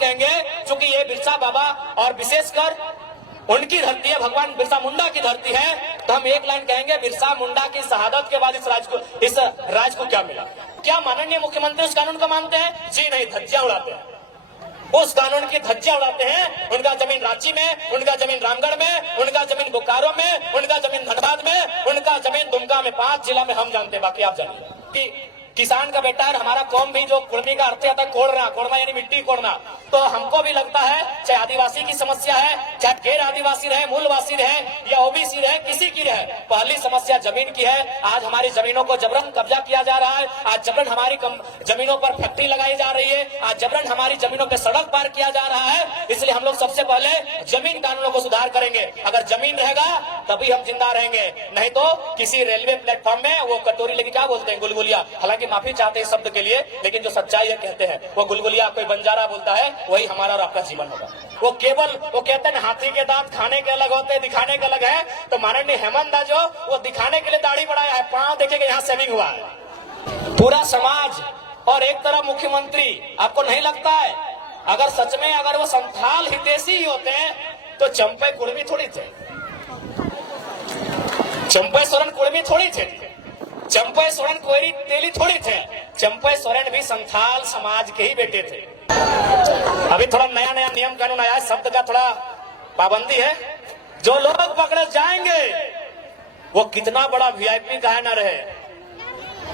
कहेंगे क्योंकि ये बिरसा बाबा और विशेषकर उनकी धरती है, भगवान बिरसा मुंडा की धरती है, तो हम एक लाइन कहेंगे, बिरसा मुंडा की शहादत के बाद इस राज को क्या मिला? क्या माननीय मुख्यमंत्री उस कानून को मानते हैं? जी नहीं, धज्जियां उड़ाते हैं, उस कानून की धज्जियां उड़ाते हैं। उनका जमीन रांची में, उनका जमीन रामगढ़ में, उनका जमीन बोकारो में, उनका जमीन धनबाद में, उनका जमीन दुमका में, 5 जिला में हम जानते हैं, बाकी आप जानिए कि किसान का बेटा है। हमारा कौम भी जो कुर्मी का अर्थ आता है कोड़ना यानी मिट्टी कोड़ना, तो हमको भी लगता है चाहे आदिवासी की समस्या है, चाहे गैर आदिवासी रहे, मूलवासी रहे या ओबीसी रहे, किसी की रहे, पहली समस्या जमीन की है। आज हमारी जमीनों को जबरन कब्जा किया जा रहा है, आज जबरन हमारी जमीनों पर फैक्ट्री लगाई जा रही है, आज जबरन हमारी जमीनों पर सड़क पार किया जा रहा है। इसलिए हम लोग सबसे पहले जमीन कानूनों को सुधार करेंगे। अगर जमीन रहेगा तभी हम जिंदा रहेंगे, नहीं तो किसी रेलवे प्लेटफॉर्म में वो कटोरी लेके क्या बोलते हैं, गुलगुलिया, हालांकि माफी चाहते हैं शब्द के लिए, लेकिन जो सच्चाई है कहते हैं वो गुलगुलिया कोई बंजारा बोलता है, वही हमारा और आपका जीवन होगा। वो केवल वो कहते हैं हाथी के दांत खाने के अलग होते हैं, दिखाने के अलग है। तो माननीय हेमंत जो वो दिखाने के लिए दाढ़ी बढ़ाया है, पांव देखेगा यहाँ सेविंग हुआ है। पूरा समाज और एक तरफ मुख्यमंत्री, आपको नहीं लगता है अगर सच में अगर वो संथाल हितैषी ही होते हैं तो चंपे कुर्मी थोड़ी थे, चंपे सोरेन कुर्मी थोड़ी थे, चंपे सोरेन कोयरी तेली थोड़ी थे, चंपे सोरेन भी संथाल समाज के ही बेटे थे। अभी थोड़ा नया नया नियम कानून आया है, शब्द का थोड़ा पाबंदी है। जो लोग पकड़े जाएंगे वो कितना बड़ा वीआईपी का है ना रहे,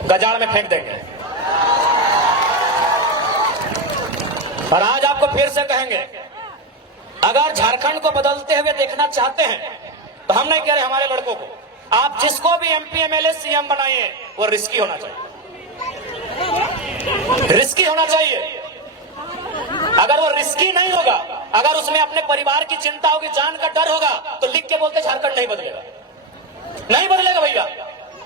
गजाड़ में फेंक देंगे। और आज आपको फिर से कहेंगे, अगर झारखंड को बदलते हुए देखना चाहते हैं तो हम नहीं कह रहे हमारे लड़कों को, आप जिसको भी एमपी एमएलए सीएम बनाइए वो रिस्की होना चाहिए, रिस्की होना चाहिए। अगर वो रिस्की नहीं होगा, अगर उसमें अपने परिवार की चिंता होगी, जान का डर होगा, तो लिख के बोलते झारखंड नहीं बदलेगा, नहीं बदलेगा भैया।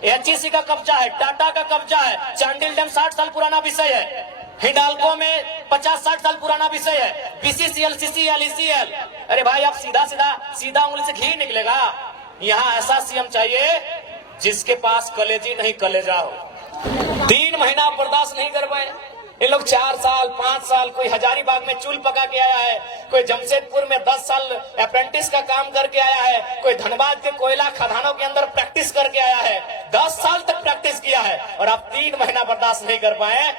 एचईसी का कब्जा है, टाटा का कब्जा है, चांडिल डैम 60 साल पुराना विषय है, हिंडाल्को में 50-60 साल पुराना विषय है, बीसीसीएल, सीसीएल, ईसीएल। अरे भाई आप सीधा उंगली से घी निकलेगा। यहाँ ऐसा सीएम चाहिए जिसके पास कलेजी नहीं कलेजा हो। 3 महीना बर्दाश्त नहीं कर पाए ये लोग, 4 साल 5 साल, कोई हजारीबाग में चूल पका के आया है, कोई जमशेदपुर में 10 साल अप्रेंटिस का काम करके आया है, कोई धनबाद के कोयला खदानों के अंदर प्रैक्टिस करके आया है, 10 साल तक प्रैक्टिस किया है, और आप 3 महीना बर्दाश्त नहीं कर पाए,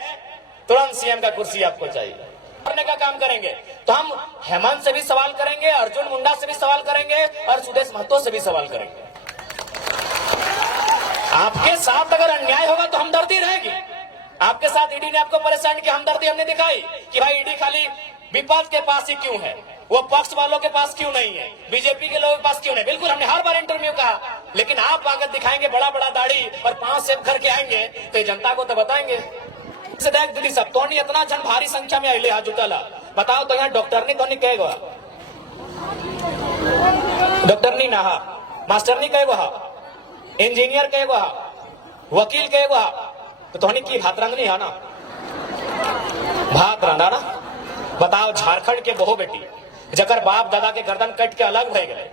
तुरंत सीएम का कुर्सी आपको चाहिए। करने का काम करेंगे तो हम हेमंत से भी सवाल करेंगे, अर्जुन मुंडा से भी सवाल करेंगे और सुदेश महतो से भी सवाल करेंगे। आपके साथ अगर अन्याय होगा तो हमदर्दी रहेगी। आपके साथ ईडी ने आपको परेशान किया, हमदर्दी हमने दिखाई कि भाई ईडी खाली विपक्ष के पास ही क्यों है, वो पक्ष वालों के पास क्यों नहीं है, बीजेपी के लोगों के पास क्यों नहीं। बिल्कुल हमने हर बार इंटरव्यू कहा, लेकिन आप आगे दिखाएंगे बड़ा बड़ा दाढ़ी और 5 सेब करके आएंगे तो जनता को तो बताएंगे। देख दीदी सब तो नहीं, इतना जन भारी संख्या में अहिले हाथ जुटाला, बताओ तो यहाँ डॉक्टर नहीं तो नहीं कहेगा, डॉक्टर नहीं ना, मास्टर नहीं कहेगा, इंजीनियर कहेगा, वकील कहेगा, तो तोहनी की भात रंगनी है ना, भात रंगा ना। बताओ झारखंड के बहु बेटी जकर बाप दादा के गर्दन कट के अलग भय गए,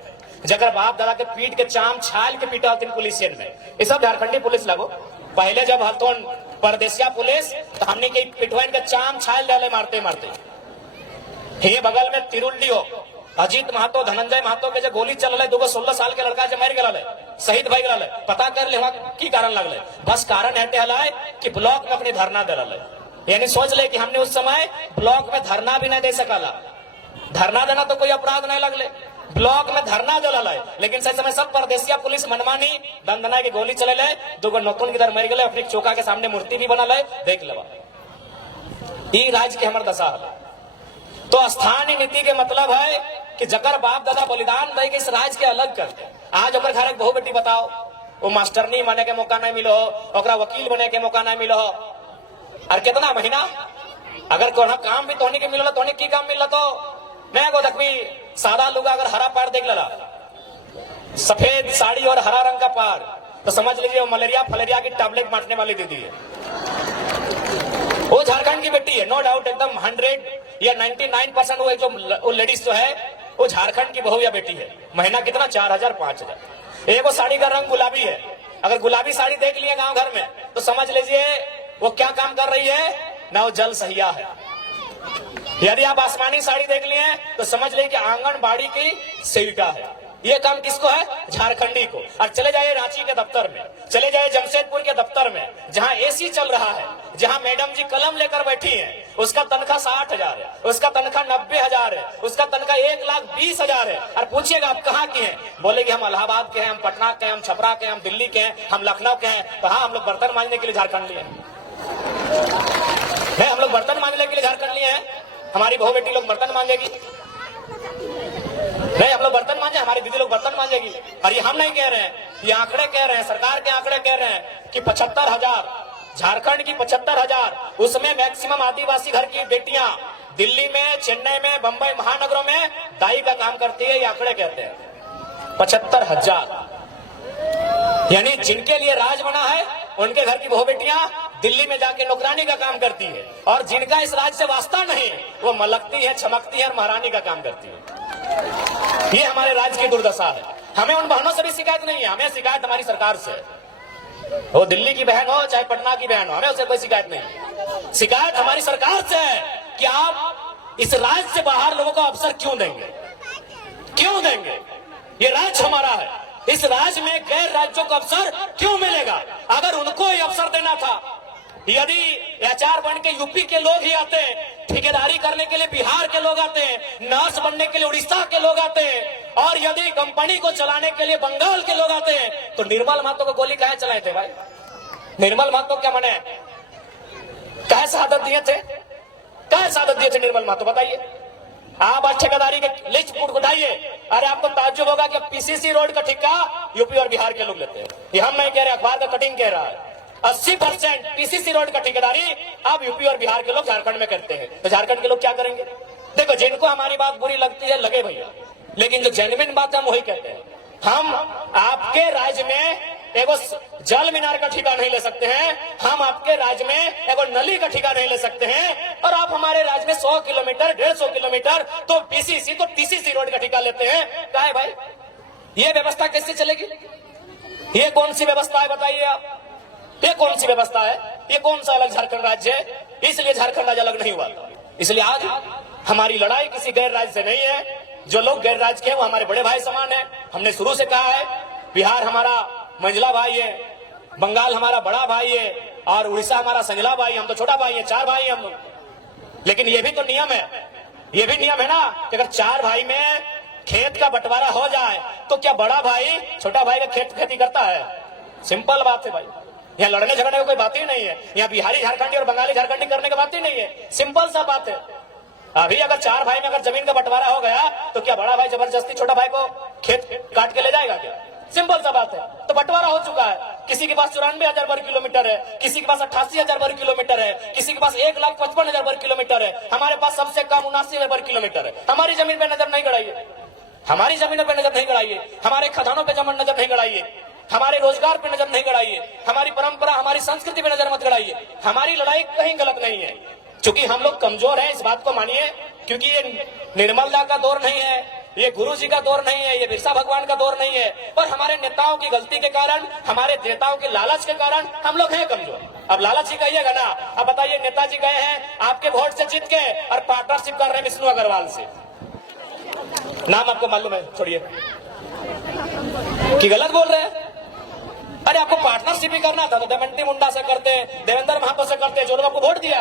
जकर बाप दादा के पीठ के चाम छाल के पीटा होती पुलिसियन में, ये सब झारखंडी पुलिस लगो। पहले जब हथोन परदेसिया पुलिस तो हमने के पिटवाइन का चाम छाल डाले मारते मारते, ये बगल में तिरुल्ली हो अजीत महतो, धनंजय महतो के जो गोली चल रहे, 2 16 साल के लड़का जो मर गए, शहीद भाई गए, पता कर ले की कारण लगले, बस कारण हटे हलाए कि ब्लॉक में अपनी धरना दे रहा, यानी सोच ले कि हमने उस समय ब्लॉक में धरना भी नहीं दे सकाला। धरना देना तो कोई अपराध नहीं लगले, ब्लॉक में धरना जो ललाए, लेकिन सही समय सब परदेसिया पुलिस मनमानी दंदना की गोली चले ले, 2 नौतुन की तरह मर गए, अपनी चौका के सामने मूर्ति भी बना ले, देख लेवा ई राज्य के हमार दशा है। तो स्थानीय नीति के मतलब है कि जकर बाप दादा बलिदान दे के इस राज्य के अलग करते। आज अगर घर एक बहु बेटी बताओ, वो मास्टरनी बने के मौका नहीं मिलो, ओकरा वकील बने के मौका नहीं मिलो, और कितना महीना अगर कोई काम भी तोहनी के मिलो, तोहनी की काम मिल तो मैं को देखी सादा लोग अगर हरा पार देख लला, सफेद साड़ी और हरा रंग का पार, तो समझ लीजिए वो मलेरिया फलेरिया की टैबलेट बांटने वाली दीदी है। वो झारखंड की बेटी है, नो डाउट, एकदम 100 या 99% वो लेडीज जो है वो झारखंड की बहू या बेटी है। महीना कितना 4000 5000। एक वो साड़ी का रंग गुलाबी है, अगर गुलाबी साड़ी देख लिया गांव घर में तो समझ लीजिए वो क्या काम कर रही है ना, वो जल सहिया है। यदि आप आसमानी साड़ी देख लिए हैं तो समझ लें कि आंगनबाड़ी की सेविका है। ये काम किसको है? झारखंडी को। और चले जाइए रांची के दफ्तर में, चले जाइए जमशेदपुर के दफ्तर में, जहां एसी चल रहा है, जहां मैडम जी कलम लेकर बैठी हैं, उसका तनख्वाह 60,000 है, उसका तनख्वाह 90,000 है, उसका तनख्वाह 1,20,000 है। और पूछिएगा आप कहाँ के हैं, बोलेगी हम इलाहाबाद के हैं, हम पटना के हैं, हम छपरा के हैं, हम दिल्ली के हैं, हम लखनऊ के हैं। तो हाँ, हम लोग बर्तन मांजने के लिए झारखंड लिए हैं, हम लोग बर्तन मांजने के लिए झारखंड लिए हैं। हमारी बहू बेटी लोग बर्तन मांजेगी नहीं, हम लोग बर्तन मांजे, हमारी दीदी लोग बर्तन मांजेगी। और ये हम नहीं कह रहे हैं, ये आंकड़े कह रहे हैं, सरकार के आंकड़े कह रहे हैं कि 75,000 झारखंड की 75,000, उसमें मैक्सिमम आदिवासी घर की बेटियां दिल्ली में, चेन्नई में, बंबई महानगरों में दाई का काम करती है। ये आंकड़े कहते हैं 75,000। यानी जिनके लिए राज बना है उनके घर की बहू बेटियां दिल्ली में जाके नौकरानी का काम करती है, और जिनका इस राज से वास्ता नहीं वो मलकती है, चमकती है और महारानी का काम करती है। ये हमारे राज्य की दुर्दशा है। हमें उन बहनों से भी शिकायत नहीं है, हमें शिकायत हमारी सरकार से। वो दिल्ली की बहन हो चाहे पटना की बहन हो, हमें उससे कोई शिकायत नहीं। शिकायत हमारी सरकार से है कि आप इस राज्य से बाहर लोगों को अवसर क्यों देंगे, क्यों देंगे? ये राज्य हमारा है, इस राज्य में गैर राज्यों को अवसर क्यों मिलेगा? अगर उनको ही अवसर देना था, यदि एचआर बन के यूपी के लोग ही आते, ठेकेदारी करने के लिए बिहार के लोग आते, नर्स बनने के लिए उड़ीसा के लोग आते, और यदि कंपनी को चलाने के लिए बंगाल के लोग आते, तो निर्मल महतो को गोली काहे चलाए थे भाई? निर्मल महतो क्या मने काहे शहादत दिए थे? काहे शहादत दिए थे निर्मल महतो, बताइए। आप आज ठेकेदारी के लिस्ट उठाइए, अरे आपको ताज्जुब होगा कि पीसीसी रोड का ठेका यूपी और बिहार के लोग लेते हैं। ये हम नहीं कह रहे, अखबार का कटिंग कह रहा है। 80% पीसीसी रोड का ठेकेदारी अब यूपी और बिहार के लोग झारखंड में करते हैं। तो झारखंड के लोग क्या करेंगे? देखो, जिनको हमारी बात बुरी लगती है लगे भैया, लेकिन जो जेन्युइन बात हम वही कहते हैं। हम आपके राज्य में एगो जल मीनार का ठेका नहीं ले सकते हैं, हम आपके राज्य में एगो नली का ठेका नहीं ले सकते हैं, और आप हमारे राज्य में 100 किलोमीटर 150 किलोमीटर तो पीसीसी तो टीसीसी रोड का ठेका लेते हैं। क्या है भाई, ये व्यवस्था कैसे चलेगी? ये कौन सी व्यवस्था है बताइए आप? ये कौन सी व्यवस्था है? ये कौन सा अलग झारखंड राज्य है? इसलिए झारखंड राज्य अलग नहीं हुआ। इसलिए आज हमारी लड़ाई किसी गैर राज्य से नहीं है। जो लोग गैर राज्य के हैं वो हमारे बड़े भाई समान है। हमने शुरू से कहा है, बिहार हमारा मंझला भाई है, बंगाल हमारा बड़ा भाई है, और उड़ीसा हमारा संजला भाई। हम तो छोटा भाई है, 4 भाई हम लोग। लेकिन ये भी तो नियम है, ये भी नियम है ना कि अगर 4 भाई में खेत का बंटवारा हो जाए तो क्या बड़ा भाई छोटा भाई का खेती करता है? सिंपल बात है भाई। यहाँ लड़ने झगड़ने की कोई बात ही नहीं है। यहाँ बिहारी झारखंडी और बंगाली झारखंडी करने की बात ही नहीं है। सिंपल सा बात है। अभी अगर 4 भाई में अगर जमीन का बंटवारा हो गया तो क्या बड़ा भाई जबरदस्ती छोटा भाई को खेत काट के ले जाएगा क्या? सिंपल सा बात है। तो बंटवारा हो चुका है। किसी के पास 94,000 वर्ग किलोमीटर है, किसी के पास 88,000 वर्ग किलोमीटर है, किसी के पास 1,55,000 वर्ग किलोमीटर है। हमारे पास सबसे कम 79,000 वर्ग किलोमीटर है। हमारी जमीन पे नजर नहीं गड़ाइए, हमारी जमीनों पे नजर नहीं गड़ाइए, हमारे खदानों पे जमीन नजर नहीं गड़ाइए, हमारे रोजगार पे नजर नहीं गड़ाइए, हमारी परंपरा हमारी संस्कृति पे नजर मत गड़ाइए। हमारी लड़ाई कहीं गलत नहीं है। क्योंकि हम लोग कमजोर हैं, इस बात को मानिए। क्योंकि ये निर्मलदा का दौर नहीं है, ये गुरु जी का दौर नहीं है, ये बिरसा भगवान का दौर नहीं है, पर हमारे नेताओं की गलती के कारण, हमारे नेताओं के लालच के कारण हम लोग हैं कमजोर। अब लालच ही कहिएगा ना। अब बताइए, नेताजी गए हैं आपके वोट से जीत के और पार्टनरशिप कर रहे हैं विष्णु अग्रवाल से। नाम आपको मालूम है, छोड़िए कि गलत बोल रहे हैं। अरे आपको पार्टनरशिप ही करना था तो दमयंती मुंडा से करते, देवेंद्र महतो से करते, जो लोग आपको वोट दिया।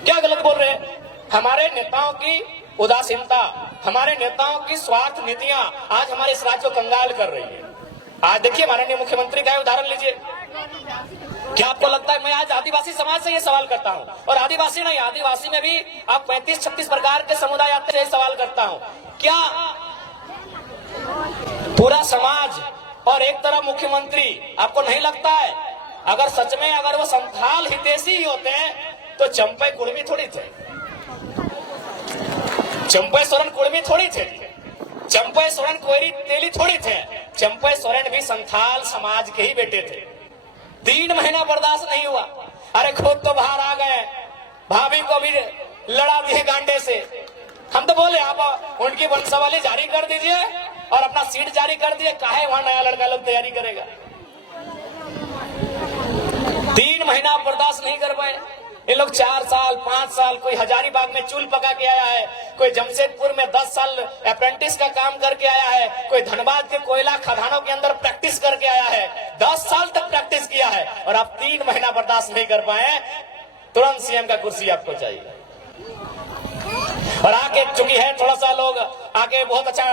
क्या गलत बोल रहे हैं? हमारे नेताओं की उदासीनता, हमारे नेताओं की स्वार्थ नीतियां आज हमारे इस राज्य को कंगाल कर रही है। आज देखिए, माननीय मुख्यमंत्री का उदाहरण लीजिए। क्या आपको लगता है, मैं आज आदिवासी समाज से ये सवाल करता हूं, और आदिवासी नहीं, आदिवासी में भी आप 35-36 प्रकार के समुदाय आते हैं, सवाल करता हूं, क्या पूरा समाज और एक तरफ मुख्यमंत्री, आपको नहीं लगता है अगर सच में अगर वो संथाल हितैषी ही होते हैं तो चंपई कुर्मी थोड़ी थे, चंपई सोरेन कुर्मी थोड़ी थे, चंपई सोरेन कोयरी तेली थोड़ी थे। चंपई सोरेन भी संथाल समाज के ही बेटे थे। 3 महीना बर्दाश्त नहीं हुआ, अरे खुद तो बाहर आ गए, भाभी को भी लड़ा दिए गांडे से। हम तो बोले आप उनकी वंशावली जारी कर दीजिए और अपना सीट जारी कर दिए, काहे वहां नया लड़का लोग तैयारी करेगा। 3 महीना बर्दाश्त नहीं कर पाए। इन लोग 4 साल 5 साल, कोई हजारीबाग में चूल पका के आया है, कोई जमशेदपुर में 10 साल अप्रेंटिस का काम करके आया है, कोई धनबाद के कोयला खदानों के अंदर प्रैक्टिस करके आया है, 10 साल तक प्रैक्टिस किया है और आप 3 महीना बर्दाश्त नहीं कर पाए, तुरंत सीएम का कुर्सी आपको चाहिए। और आके चुकी है थोड़ा सा लोग आके बहुत अच्छा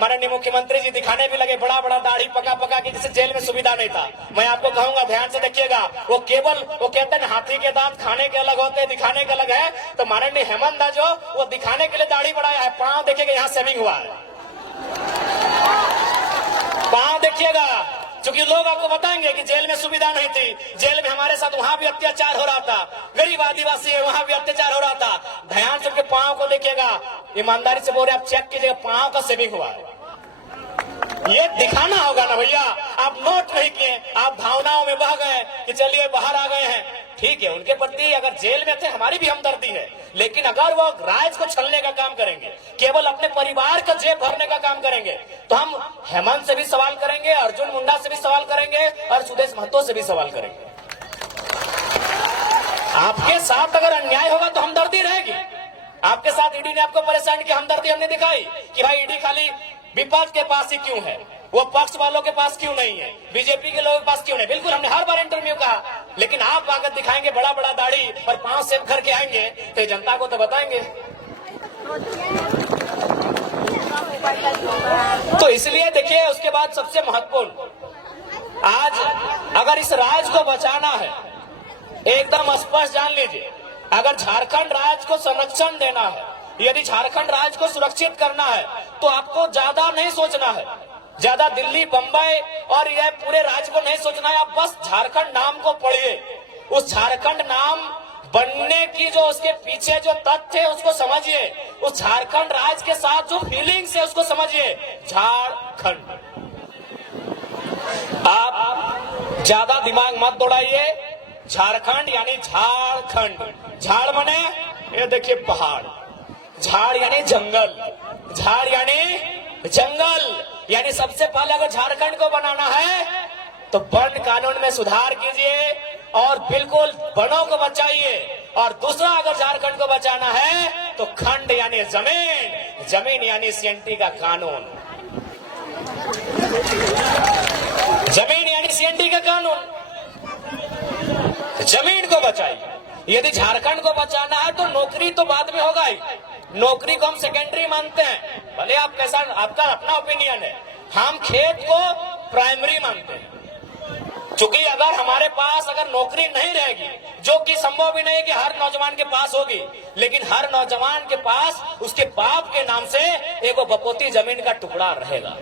माननीय मुख्यमंत्री जी दिखाने भी लगे, बड़ा बड़ा दाढ़ी पका पका के, जिसे जेल में सुविधा नहीं था। मैं आपको कहूंगा ध्यान से देखिएगा, वो केवल वो कहते हैं हाथी के दांत खाने के अलग होते हैं, दिखाने के अलग है। तो माननीय हेमंत दा जो वो दिखाने के लिए दाढ़ी बढ़ाया है, पांव देखिएगा यहाँ सेविंग हुआ है, पांव देखिएगा। क्योंकि लोग आपको बताएंगे कि जेल में सुविधा नहीं थी, जेल में हमारे साथ वहां भी अत्याचार हो रहा था, गरीब आदिवासी है वहां भी अत्याचार हो रहा था। ध्यान से उनके पांव को देखिएगा, ईमानदारी से बोल रहे आप चेक कीजिएगा, पांव का सेविंग हुआ है। ये दिखाना होगा ना भैया, आप नोट नहीं किए, आप भावनाओं में बह गए कि चलिए बाहर आ गए हैं। ठीक है, उनके प्रति अगर जेल में थे हमारी भी हमदर्दी है, लेकिन अगर वो राज को छलने का काम करेंगे, केवल अपने परिवार का जेब भरने का काम करेंगे, तो हम हेमंत से भी सवाल करेंगे, अर्जुन मुंडा से भी सवाल करेंगे और सुदेश महतो से भी सवाल करेंगे। आपके साथ अगर अन्याय होगा तो हमदर्दी रहेगी। आपके साथ ईडी ने आपको परेशान किया, हमदर्दी हमने दिखाई कि भाई ईडी खाली विपक्ष के पास ही क्यों है, वो पक्ष वालों के पास क्यों नहीं है, बीजेपी के लोगों के पास क्यों नहीं। बिल्कुल हमने हर बार इंटरव्यू कहा, लेकिन आप आकर दिखाएंगे बड़ा बड़ा दाढ़ी और पांव सेव करके आएंगे तो जनता को तो बताएंगे। तो इसलिए देखिए, उसके बाद सबसे महत्वपूर्ण, आज अगर इस राज को बचाना है, एकदम स्पष्ट जान लीजिए, अगर झारखंड राज्य को संरक्षण देना है, यदि झारखंड राज्य को सुरक्षित करना है, तो आपको ज्यादा नहीं सोचना है, ज्यादा दिल्ली बंबई और यह पूरे राज्य को नहीं सोचना है। आप बस झारखंड नाम को पढ़िए, उस झारखंड नाम बनने की जो उसके पीछे जो तथ्य है उसको समझिए, उस झारखंड राज्य के साथ जो फीलिंग्स है उसको समझिए। झारखंड, आप ज्यादा दिमाग मत दौड़ाइए। झारखंड यानी झारखंड, झाड़ मने ये देखिए पहाड़, झाड़ यानी जंगल, झाड़ यानी जंगल, यानी सबसे पहले अगर झारखंड को बनाना है तो वन कानून में सुधार कीजिए और बिल्कुल वनों को बचाइए। और दूसरा, अगर झारखंड को बचाना है तो खंड यानी जमीन, जमीन यानी सीएनटी का कानून, जमीन यानी सीएनटी का कानून, जमीन को बताइए। यदि झारखंड को बचाना है तो नौकरी तो बाद में होगा ही, नौकरी को हम सेकेंडरी मानते हैं, भले आप कैसा, आपका अपना ओपिनियन है, हम खेत को प्राइमरी मानते हैं। क्योंकि अगर हमारे पास अगर नौकरी नहीं रहेगी, जो कि संभव भी नहीं कि हर नौजवान के पास होगी, लेकिन हर नौजवान के पास उसके बाप के नाम से एक बपोती जमीन का टुकड़ा रहेगा।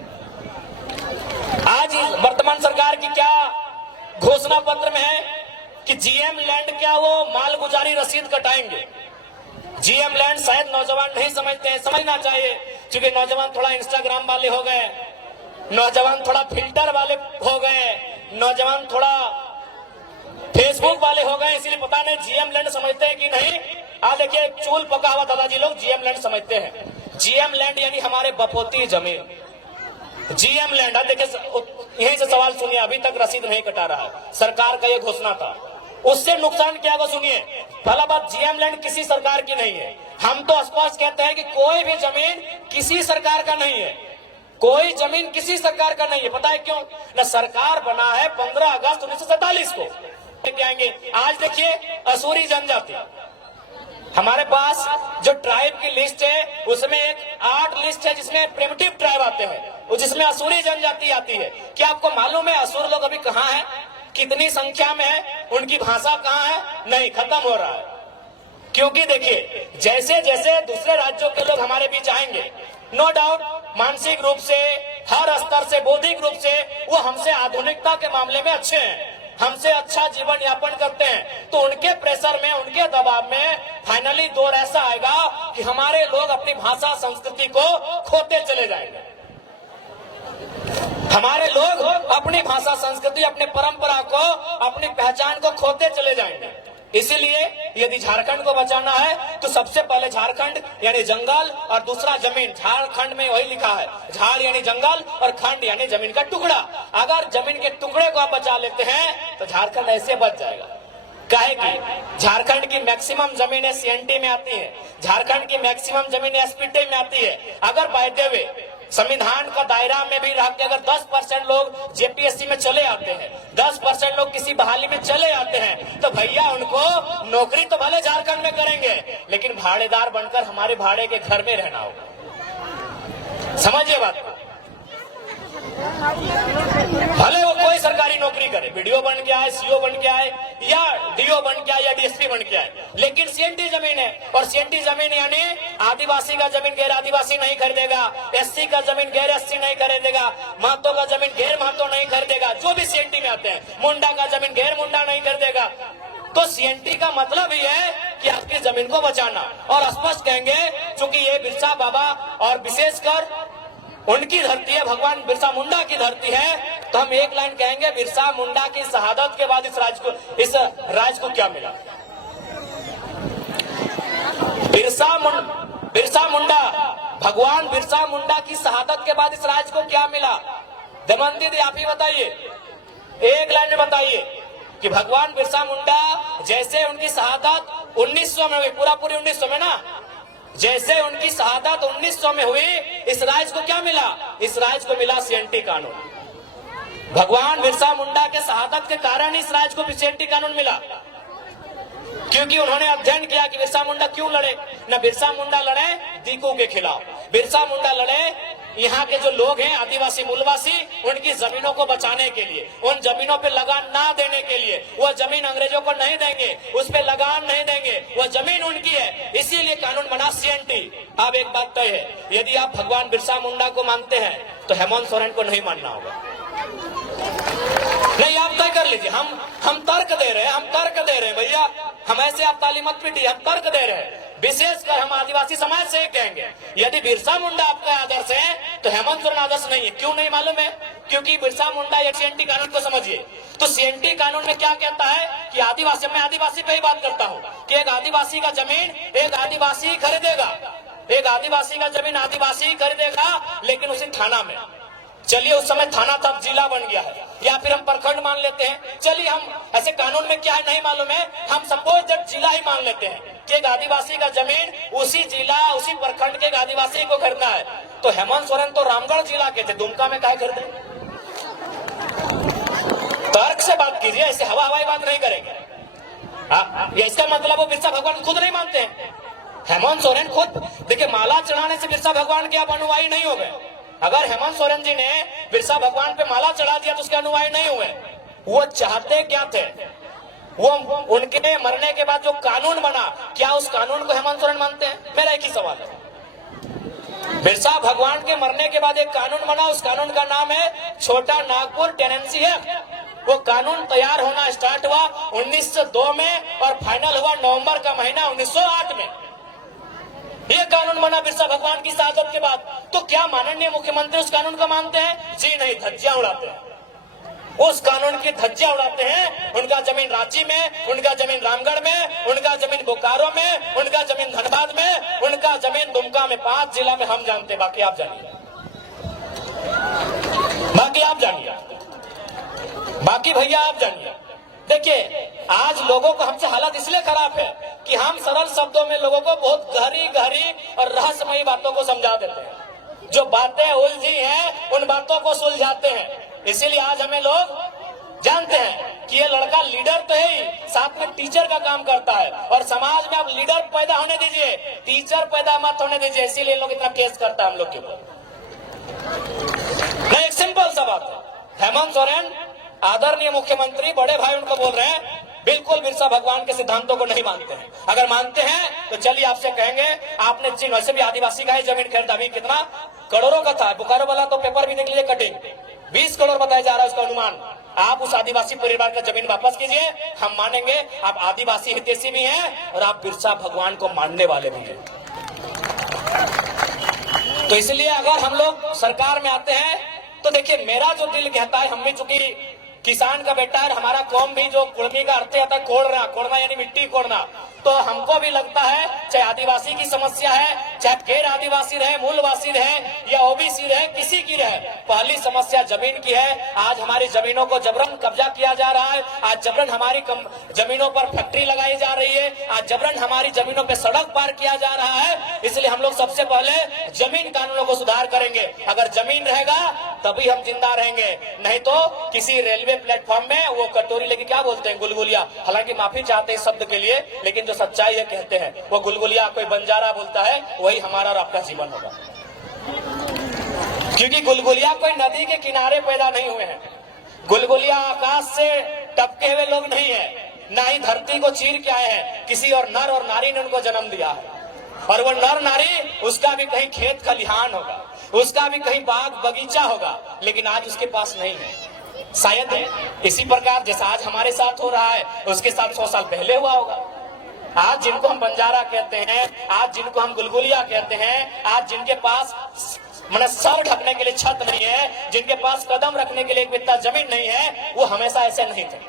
आज वर्तमान सरकार की क्या घोषणा पत्र में है कि जीएम लैंड क्या वो मालगुजारी रसीद कटाएंगे। जीएम लैंड शायद नौजवान नहीं समझते हैं, समझना चाहिए, क्योंकि नौजवान थोड़ा इंस्टाग्राम वाले हो गए, नौजवान थोड़ा फिल्टर वाले हो गए, नौजवान थोड़ा फेसबुक वाले हो गए, इसलिए पता नहीं जीएम लैंड समझते हैं कि नहीं। आज देखिए, चूल पका हुआ दादाजी लोग जीएम लैंड समझते हैं। जीएम लैंड यानी हमारे बपोती जमीन, जीएम लैंड। देखिए, यहीं से सवाल सुनिए, अभी तक रसीद नहीं कटा रहा है, सरकार का ये घोषणा था, उससे नुकसान क्या होगा सुनिए। पहला बात, जीएम लैंड किसी सरकार की नहीं है। हम तो स्पष्ट कहते हैं कि कोई भी जमीन किसी सरकार का नहीं है, कोई जमीन किसी सरकार का नहीं है। पता है क्यों? न सरकार बना है 15 अगस्त 1947 को आएंगे। आज देखिए, असूरी जनजाति, हमारे पास जो ट्राइब की लिस्ट है उसमें एक 8 लिस्ट है जिसमें प्रिमिटिव ट्राइब आते हैं, जिसमें असूरी जनजाति आती है। क्या आपको मालूम है असुर लोग अभी कहाँ है, कितनी संख्या में है, उनकी भाषा कहाँ है? नहीं, खत्म हो रहा है। क्योंकि देखिए, जैसे जैसे दूसरे राज्यों के लोग हमारे बीच आएंगे, नो डाउट मानसिक रूप से, हर स्तर से, बौद्धिक रूप से वो हमसे आधुनिकता के मामले में अच्छे हैं, हमसे अच्छा जीवन यापन करते हैं, तो उनके प्रेशर में, उनके दबाव में फाइनली दौर ऐसा आएगा कि हमारे लोग अपनी भाषा संस्कृति को खोते चले जाएंगे। हमारे लोग अपनी भाषा संस्कृति, अपनी परंपरा को, अपनी पहचान को खोते चले जाएंगे। इसीलिए यदि झारखंड को बचाना है तो सबसे पहले झारखंड यानी जंगल और दूसरा जमीन। झारखंड में वही लिखा है, झाड़ यानी जंगल और खंड यानी जमीन का टुकड़ा। अगर जमीन के टुकड़े को आप बचा लेते हैं तो झारखंड ऐसे बच जाएगा। काहे की झारखंड की मैक्सिमम जमीनें सीएनटी में आती है, झारखंड की मैक्सिमम जमीनें एसपीटी में आती है। अगर बाय द वे संविधान का दायरा में भी रह के अगर 10% लोग जेपीएससी में चले आते हैं, 10% लोग किसी बहाली में चले आते हैं, तो भैया उनको नौकरी तो भले झारखंड में करेंगे, लेकिन भाड़ेदार बनकर हमारे भाड़े के घर में रहना होगा। समझिए बात को। भले वो कोई सरकारी नौकरी करे, बीडीओ बन के आए, सीओ बन के आए, या डीओ बन के आए, या डीएसपी बन के आए, लेकिन सीएनटी जमीन है। और सीएनटी जमीन यानी आदिवासी का जमीन गैर आदिवासी नहीं खरीदेगा, एससी का जमीन गैर एससी नहीं खरीदेगा, महतो का जमीन गैर महतो नहीं खरीदेगा, जो भी सीएनटी में आते हैं, मुंडा का जमीन गैर मुंडा नहीं खरीदेगा। तो सीएनटी का मतलब ही है कि आपकी जमीन को बचाना। और स्पष्ट कहेंगे, चूंकि ये बिरसा बाबा और विशेषकर उनकी धरती है, भगवान बिरसा मुंडा की धरती है, तो हम एक लाइन कहेंगे, बिरसा मुंडा की शहादत के बाद इस राज को क्या मिला? बिरसा मुंडा, भगवान बिरसा मुंडा की शहादत के बाद इस राज को क्या मिला? दमन दीदी आप ही बताइए, एक लाइन में बताइए कि भगवान बिरसा मुंडा जैसे उनकी शहादत 1900 में हुई, पूरी 1900 में ना, जैसे उनकी शहादत 1900 में हुई, इस राज को क्या मिला? इस राज को मिला सीएनटी कानून। भगवान बिरसा मुंडा के शहादत के कारण इस राज को सीएनटी कानून मिला, क्योंकि उन्होंने अध्ययन किया कि बिरसा मुंडा क्यों लड़े। न बिरसा मुंडा लड़े दीकू के खिलाफ, बिरसा मुंडा लड़े यहाँ के जो लोग हैं आदिवासी मूलवासी, उनकी जमीनों को बचाने के लिए, उन जमीनों पे लगान ना देने के लिए। वह जमीन अंग्रेजों को नहीं देंगे, उस पे लगान नहीं देंगे, वह जमीन उनकी है, इसीलिए कानून बना सीएनटी। अब एक बात तय है, यदि आप भगवान बिरसा मुंडा को मानते हैं तो हेमंत सोरेन को नहीं मानना होगा। नहीं, आप तय कर लीजिए। हम तर्क दे रहे हैं, हम तर्क दे रहे हैं भैया, हम ऐसे आप ताली मत पीटिए, हम तर्क दे रहे हैं। विशेषकर हम आदिवासी समाज से कहेंगे, यदि बिरसा मुंडा आपका आदर्श है तो हेमंत सोरेन आदर्श नहीं है। क्यों नहीं मालूम है? क्योंकि बिरसा मुंडा एक सीएनटी कानून को समझिए, तो सीएनटी कानून में क्या कहता है कि आदिवासी, मैं आदिवासी पे ही बात करता हूँ, कि एक आदिवासी का जमीन एक आदिवासी खरीदेगा, एक आदिवासी का जमीन आदिवासी खरीदेगा, लेकिन उसी थाना में। चलिए उस समय थाना तब जिला बन गया है, या फिर हम प्रखंड मान लेते हैं। चलिए हम ऐसे कानून में क्या है नहीं मालूम है, हम सपोज दैट जिला ही मान लेते हैं कि एक आदिवासी का जमीन उसी जिला उसी प्रखंड के एक आदिवासी को खरीदना है। तो हेमंत सोरेन तो रामगढ़ जिला के थे, दुमका में क्या खरीदे? तर्क से बात कीजिए, ऐसे हवाई बात नहीं करेंगे। इसका मतलब वो बिरसा भगवान खुद नहीं मानते हैं। हेमंत सोरेन खुद देखिए, माला चढ़ाने से बिरसा भगवान के आप अनुयायी नहीं हो गए। अगर हेमंत सोरेन जी ने बिरसा भगवान पे माला चढ़ा दिया तो उसके अनुयायी नहीं हुए। वो चाहते क्या थे? वो उनके मरने के बाद जो कानून बना, क्या उस कानून को हेमंत सोरेन मानते हैं? मेरा एक ही सवाल है। बिरसा भगवान के मरने के बाद एक कानून बना, उस कानून का नाम है छोटा नागपुर टेनेंसी एक्ट। वो कानून तैयार होना स्टार्ट हुआ 1902 में और फाइनल हुआ नवंबर का महीना 1908 में। ये कानून बना बिरसा भगवान की शहादत के बाद। तो क्या माननीय मुख्यमंत्री उस कानून को मानते हैं? जी नहीं, धज्जियां उड़ाते हैं, उस कानून की धज्जियां उड़ाते हैं। उनका जमीन रांची में, उनका जमीन रामगढ़ में, उनका जमीन बोकारो में, उनका जमीन धनबाद में, उनका जमीन दुमका में, 5 जिला में हम जानते, बाकी आप जानिए, बाकी आप जानिए, बाकी भैया आप जानिए। देखिए, आज लोगों को हमसे हालत इसलिए खराब है कि हम सरल शब्दों में लोगों को बहुत गहरी और रहस्यमयी बातों को समझा देते हैं। जो बातें उलझी हैं उन बातों को सुलझाते हैं। इसीलिए आज हमें लोग जानते हैं कि ये लड़का लीडर तो है ही, साथ में टीचर का काम करता है। और समाज में आप लीडर पैदा होने दीजिए, टीचर पैदा मत होने दीजिए। इसीलिए लोग इतना केस करता है हम लोग के ऊपर। एक सिंपल सा बात है, हेमंत सोरेन आदरणीय मुख्यमंत्री, बड़े भाई उनको बोल रहे हैं, बिल्कुल बिरसा भगवान के सिद्धांतों को नहीं मानते हैं। अगर मानते हैं तो चलिए आपसे कहेंगे, आपने जिन वैसे भी आदिवासी का ही जमीन खरीदा, अभी कितना करोड़ों का था, बोकारो वाला तो पेपर भी देख लीजिए, कटिंग 20 करोड़ बताया जा रहा है उसका अनुमान। आप उस आदिवासी परिवार का जमीन वापस कीजिए, हम मानेंगे आप आदिवासी हितैषी भी हैं और आप बिरसा भगवान को मानने वाले भी हैं। तो इसलिए अगर हम लोग सरकार में आते हैं तो देखिए, मेरा जो दिल कहता है, हम भी चूंकि किसान का बेटा है, हमारा कौम भी जो कुड़मी का अर्थ आता है कोड़ना, कोड़ना यानी मिट्टी कोड़ना, तो हमको भी लगता है, चाहे आदिवासी की समस्या है, चाहे गैर आदिवासी रहे, मूलवासी रहे या ओबीसी रहे, किसी की रहे, पहली समस्या जमीन की है। आज हमारी जमीनों को जबरन कब्जा किया जा रहा है, आज जबरन हमारी जमीनों पर फैक्ट्री लगाई जा रही है, आज जबरन हमारी जमीनों पे सड़क पार किया जा रहा है। इसलिए हम लोग सबसे पहले जमीन कानूनों को सुधार करेंगे। अगर जमीन रहेगा तभी हम जिंदा रहेंगे, नहीं तो किसी रेलवे प्लेटफॉर्म में वो कटोरी लेके क्या बोलते हैं, गुलगुलिया, हालांकि माफी चाहते हैं शब्द के लिए, लेकिन जो सच्चाई है कहते हैं, वो गुलगुलिया कोई बंजारा बोलता है, वही हमारा और आपका जीवन होगा। क्योंकि गुलगुलिया कोई नदी के किनारे पैदा नहीं हुए हैं, गुलगुलिया आकाश से टपके हुए लोग नहीं है, ना ही धरती को चीर के आए हैं, किसी और नर और नारी ने उनको जन्म दिया है। और वो नर नारी, उसका भी कहीं खेत खलिहान होगा, उसका भी कहीं बाग बगीचा होगा, लेकिन आज उसके पास नहीं है। शायद इसी प्रकार जैसा आज हमारे साथ हो रहा है, उसके साथ 100 साल पहले हुआ होगा। आज जिनको हम बंजारा कहते हैं, आज जिनको हम गुलगुलिया कहते हैं, आज जिनके पास मतलब सर ढकने के लिए छत नहीं है, जिनके पास कदम रखने के लिए एक बित्ता जमीन नहीं है, वो हमेशा ऐसे नहीं थे,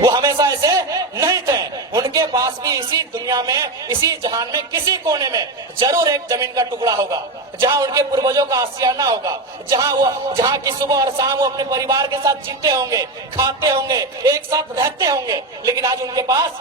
वो हमेशा ऐसे नहीं थे। उनके पास भी इसी दुनिया में, इसी जहान में, किसी कोने में जरूर एक जमीन का टुकड़ा होगा, जहां उनके पूर्वजों का आशियाना होगा, जहां की सुबह और शाम वो अपने परिवार के साथ जीते होंगे, खाते होंगे, एक साथ रहते होंगे। लेकिन आज उनके पास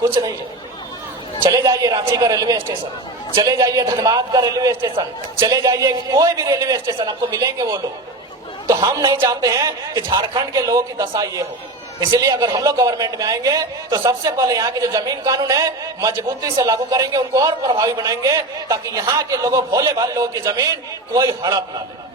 कुछ नहीं है। चले जाइए रांची का रेलवे स्टेशन, चले जाइए धनबाद का रेलवे स्टेशन, चले जाइए कोई भी रेलवे स्टेशन, आपको मिलेंगे वो लोग। तो हम नहीं चाहते हैं कि झारखंड के लोगों की दशा ये हो। इसलिए अगर हम लोग गवर्नमेंट में आएंगे तो सबसे पहले यहाँ के जो जमीन कानून है मजबूती से लागू करेंगे, उनको और प्रभावी बनाएंगे, ताकि यहाँ के लोगों, भोले भाले लोगों की जमीन कोई हड़प ना ले।